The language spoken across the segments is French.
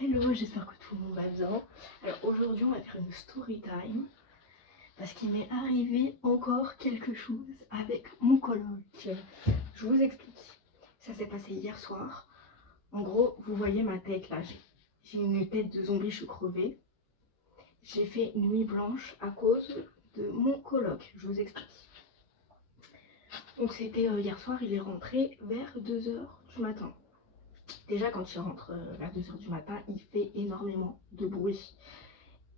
Hello, j'espère que tout le monde va bien. Alors aujourd'hui on va faire une story time parce qu'il m'est arrivé encore quelque chose avec mon coloc. Je vous explique. Ça s'est passé hier soir. En gros, vous voyez ma tête là. J'ai une tête de zombie, je suis crevée. J'ai fait une nuit blanche à cause de mon coloc. Je vous explique. Donc c'était hier soir, il est rentré vers 2h du matin. Déjà, quand il rentre vers 2h du matin, il fait énormément de bruit.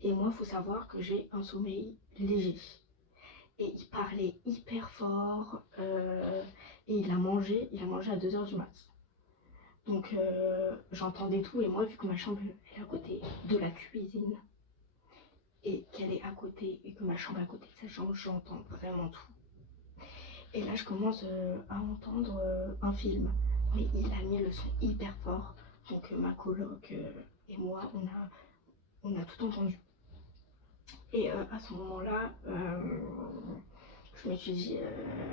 Et moi, il faut savoir que j'ai un sommeil léger. Et il parlait hyper fort. Et il a mangé à 2h du mat. Donc, j'entendais tout. Et moi, vu que ma chambre est à côté de la cuisine, et qu'elle est à côté, et que ma chambre est à côté de sa chambre, j'entends vraiment tout. Et là, je commence à entendre un film. Mais il a mis le son hyper fort. Donc, ma coloc et moi, on a tout entendu. Et à ce moment-là, je me suis dit,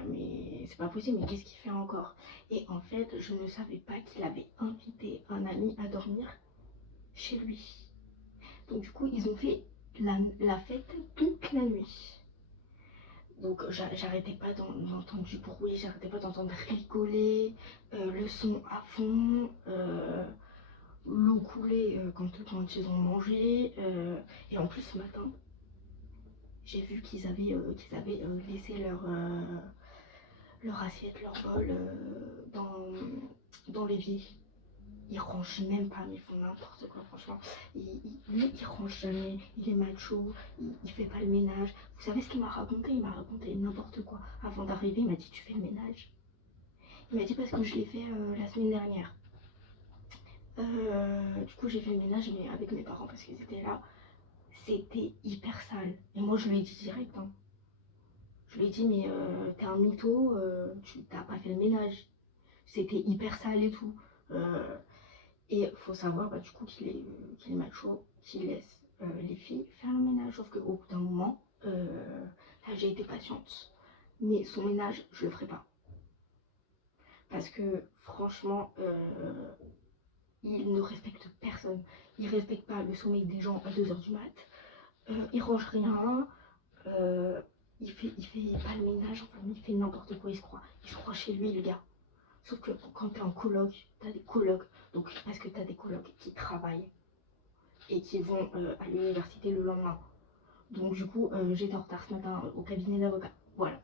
mais c'est pas possible, mais qu'est-ce qu'il fait encore? Et en fait, je ne savais pas qu'il avait invité un ami à dormir chez lui. Donc du coup, ils ont fait la fête toute la nuit. Donc j'arrêtais pas d'entendre du bruit, j'arrêtais pas d'entendre rigoler, le son à fond, l'eau couler quand ils ont mangé. Et en plus ce matin, j'ai vu qu'ils avaient laissé leur assiette, leur bol dans l'évier. Ils rangent même pas, mais ils font n'importe quoi, franchement. Lui, il range jamais, il est macho, il fait pas le ménage. Vous savez ce qu'il m'a raconté? Il m'a raconté n'importe quoi. Avant d'arriver, il m'a dit: tu fais le ménage? Il m'a dit: parce que je l'ai fait la semaine dernière. Du coup, j'ai fait le ménage mais avec mes parents parce qu'ils étaient là. C'était hyper sale. Et moi, je lui ai dit direct, hein. Je lui ai dit: mais t'es un mytho, tu t'as pas fait le ménage. C'était hyper sale et tout. Et faut savoir du coup qu'il est macho, qu'il laisse les filles faire le ménage. Sauf qu'au bout d'un moment, là j'ai été patiente. Mais son ménage, je le ferai pas. Parce que franchement, il ne respecte personne. Il respecte pas le sommeil des gens à 2h du mat. Il range rien. Il fait pas le ménage, enfin il fait n'importe quoi, il se croit chez lui le gars. Sauf que quand t'es en coloc, t'as des colocs, donc parce que t'as des colocs qui travaillent et qui vont à l'université le lendemain. Donc du coup, j'étais en retard ce matin au cabinet d'avocat, voilà.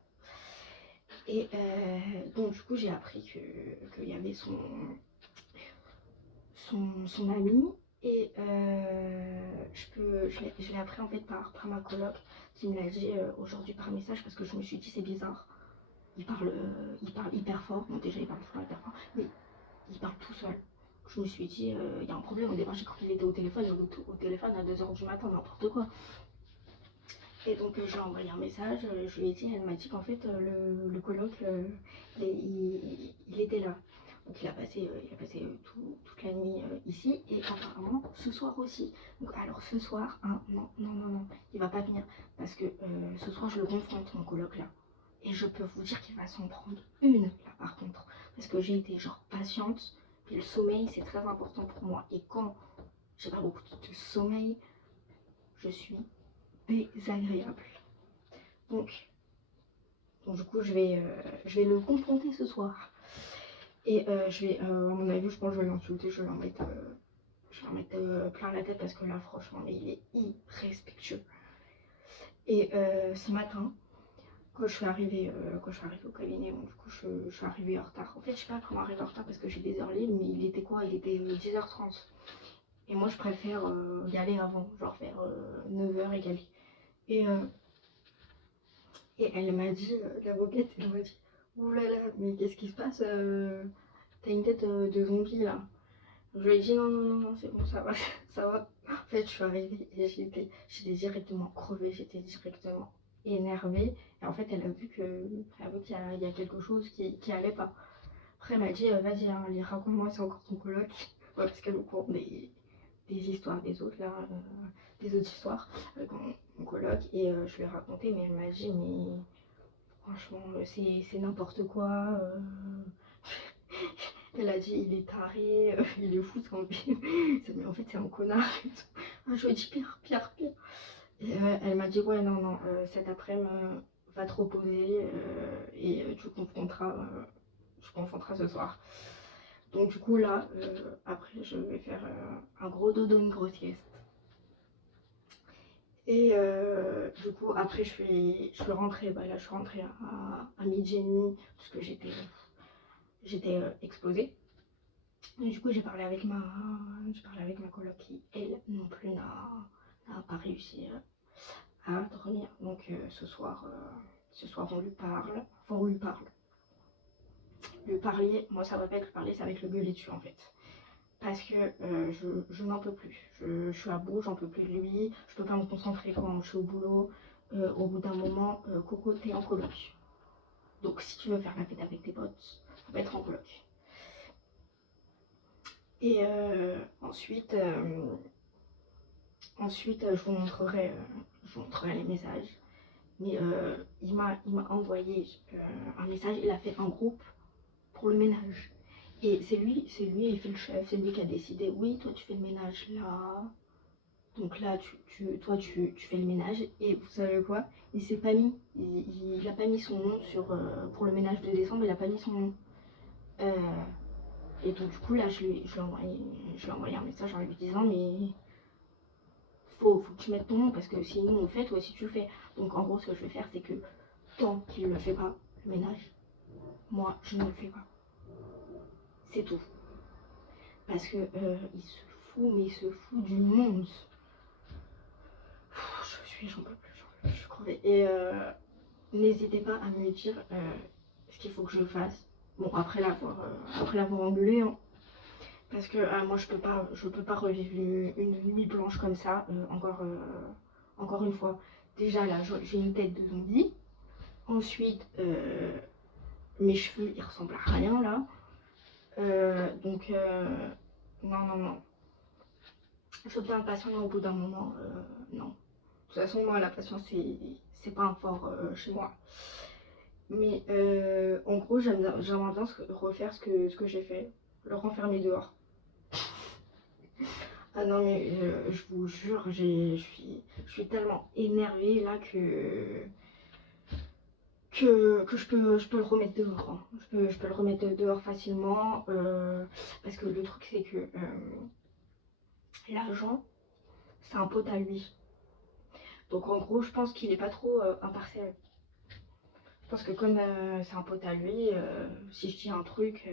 Et donc du coup, j'ai appris qu'il y avait son ami. Et je l'ai appris en fait par ma coloc qui me l'a dit aujourd'hui par message parce que je me suis dit c'est bizarre. Il parle hyper fort. Bon, déjà, il parle toujours hyper fort, mais il parle tout seul. Je me suis dit, il y a un problème. Au départ, j'ai cru qu'il était au téléphone. Au téléphone à 2h du matin, n'importe quoi. Et donc, je lui ai envoyé un message. Je lui ai dit, elle m'a dit qu'en fait, le colloque, il était là. Donc, il a passé toute la nuit ici. Et apparemment, ce soir aussi. Donc, alors, ce soir, hein, non, il va pas venir. Parce que ce soir, je le confronte, mon colloque là. Et je peux vous dire qu'il va s'en prendre une, là, par contre. Parce que j'ai été, genre, patiente. Puis le sommeil, c'est très important pour moi. Et quand j'ai pas beaucoup de sommeil, je suis désagréable. Donc du coup, je vais le confronter ce soir. Et je vais, à mon avis, je pense que je vais l'insulter. Je vais en mettre plein la tête parce que là, franchement, il est irrespectueux. Et ce matin, quand je suis arrivée au cabinet, bon, du coup, je suis arrivée en retard. En fait, je sais pas comment arriver en retard parce que j'ai des heures libres, mais il était quoi? Il était 10h30. Et moi, je préfère y aller avant, genre vers 9h et quelques. Et elle m'a dit, l'avocate, elle m'a dit: oulala, mais qu'est-ce qui se passe? T'as une tête de zombie là. Je lui ai dit: non, c'est bon, ça va, ça va. En fait, je suis arrivée et j'étais directement crevée, j'étais directement énervée. Et en fait, elle a vu qu'il y a quelque chose qui allait pas. Après, elle m'a dit: vas-y, hein, allez, raconte-moi, c'est encore ton coloc. Ouais, parce qu'elle me court des histoires des autres là, des autres histoires avec mon coloc. Et je lui ai raconté, mais elle m'a dit: mais franchement, c'est n'importe quoi. Elle a dit il est taré, il est fou sans vie. Mais en fait c'est un connard et tout. Ah, je lui ai dit pire, pire, pire. Et elle m'a dit ouais non non cet après-midi va te reposer et tu confronteras ce soir. Donc du coup là après je vais faire un gros dodo, une grosse sieste. Et du coup après je suis rentrée, bah là je suis rentrée à midi et demi parce que j'étais explosée. Et du coup j'ai parlé avec ma coloc qui elle non plus n'a pas réussi à dormir. Donc ce soir on lui parle, enfin on lui parle. Lui parler, moi ça va pas être lui parler, ça va être le gueuler dessus en fait. Parce que je n'en peux plus. Je suis à bout, j'en peux plus de lui. Je peux pas me concentrer quand je suis au boulot. Au bout d'un moment, Coco, t'es en coloc. Donc si tu veux faire la fête avec tes potes, faut pas être en coloc. Et ensuite, je vous montrerai les messages. Mais il m'a envoyé un message, il a fait un groupe pour le ménage. Et c'est lui, il fait le chef, c'est lui qui a décidé, oui, toi tu fais le ménage là. Donc là, toi tu fais le ménage. Et vous savez quoi? Il s'est pas mis, il a pas mis son nom pour le ménage de décembre, il a pas mis son nom. Et donc du coup là, je lui ai envoyé un message en lui disant, mais faut que tu mettes ton nom parce que sinon on fait, toi aussi tu le fais. Donc en gros, ce que je vais faire, c'est que tant qu'il ne le fait pas, le ménage, moi je ne le fais pas. C'est tout. Parce que il se fout, mais il se fout du monde. J'en peux plus, je suis crevée. Et n'hésitez pas à me dire ce qu'il faut que je fasse. Bon, après l'avoir engueulé, hein. Parce que moi je peux pas revivre une nuit blanche comme ça, encore une fois. Déjà là, j'ai une tête de zombie. Ensuite, mes cheveux, ils ressemblent à rien là. Donc, non, non, non. Je veux bien me patienter au bout d'un moment, non. De toute façon, moi, la patience, c'est pas un fort chez moi. Mais en gros, j'aimerais bien refaire ce que j'ai fait, le renfermer dehors. Ah non, mais je vous jure, je suis tellement énervée là que je peux le remettre dehors, hein. Je peux le remettre dehors facilement parce que le truc c'est que l'argent c'est un pote à lui, donc en gros je pense qu'il est pas trop impartial. Je pense que comme c'est un pote à lui, si je dis un truc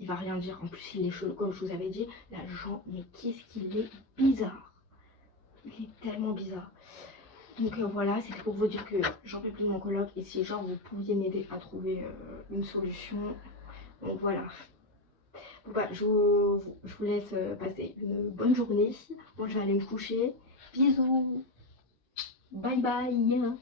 il va rien dire. En plus il est chelou, comme je vous avais dit, l'argent, mais qu'est-ce qu'il est bizarre, il est tellement bizarre. Donc voilà, c'était pour vous dire que j'en peux plus de mon coloc et si genre vous pouviez m'aider à trouver une solution. Donc voilà. Bon, bah, je vous laisse passer une bonne journée. Moi je vais aller me coucher. Bisous. Bye bye.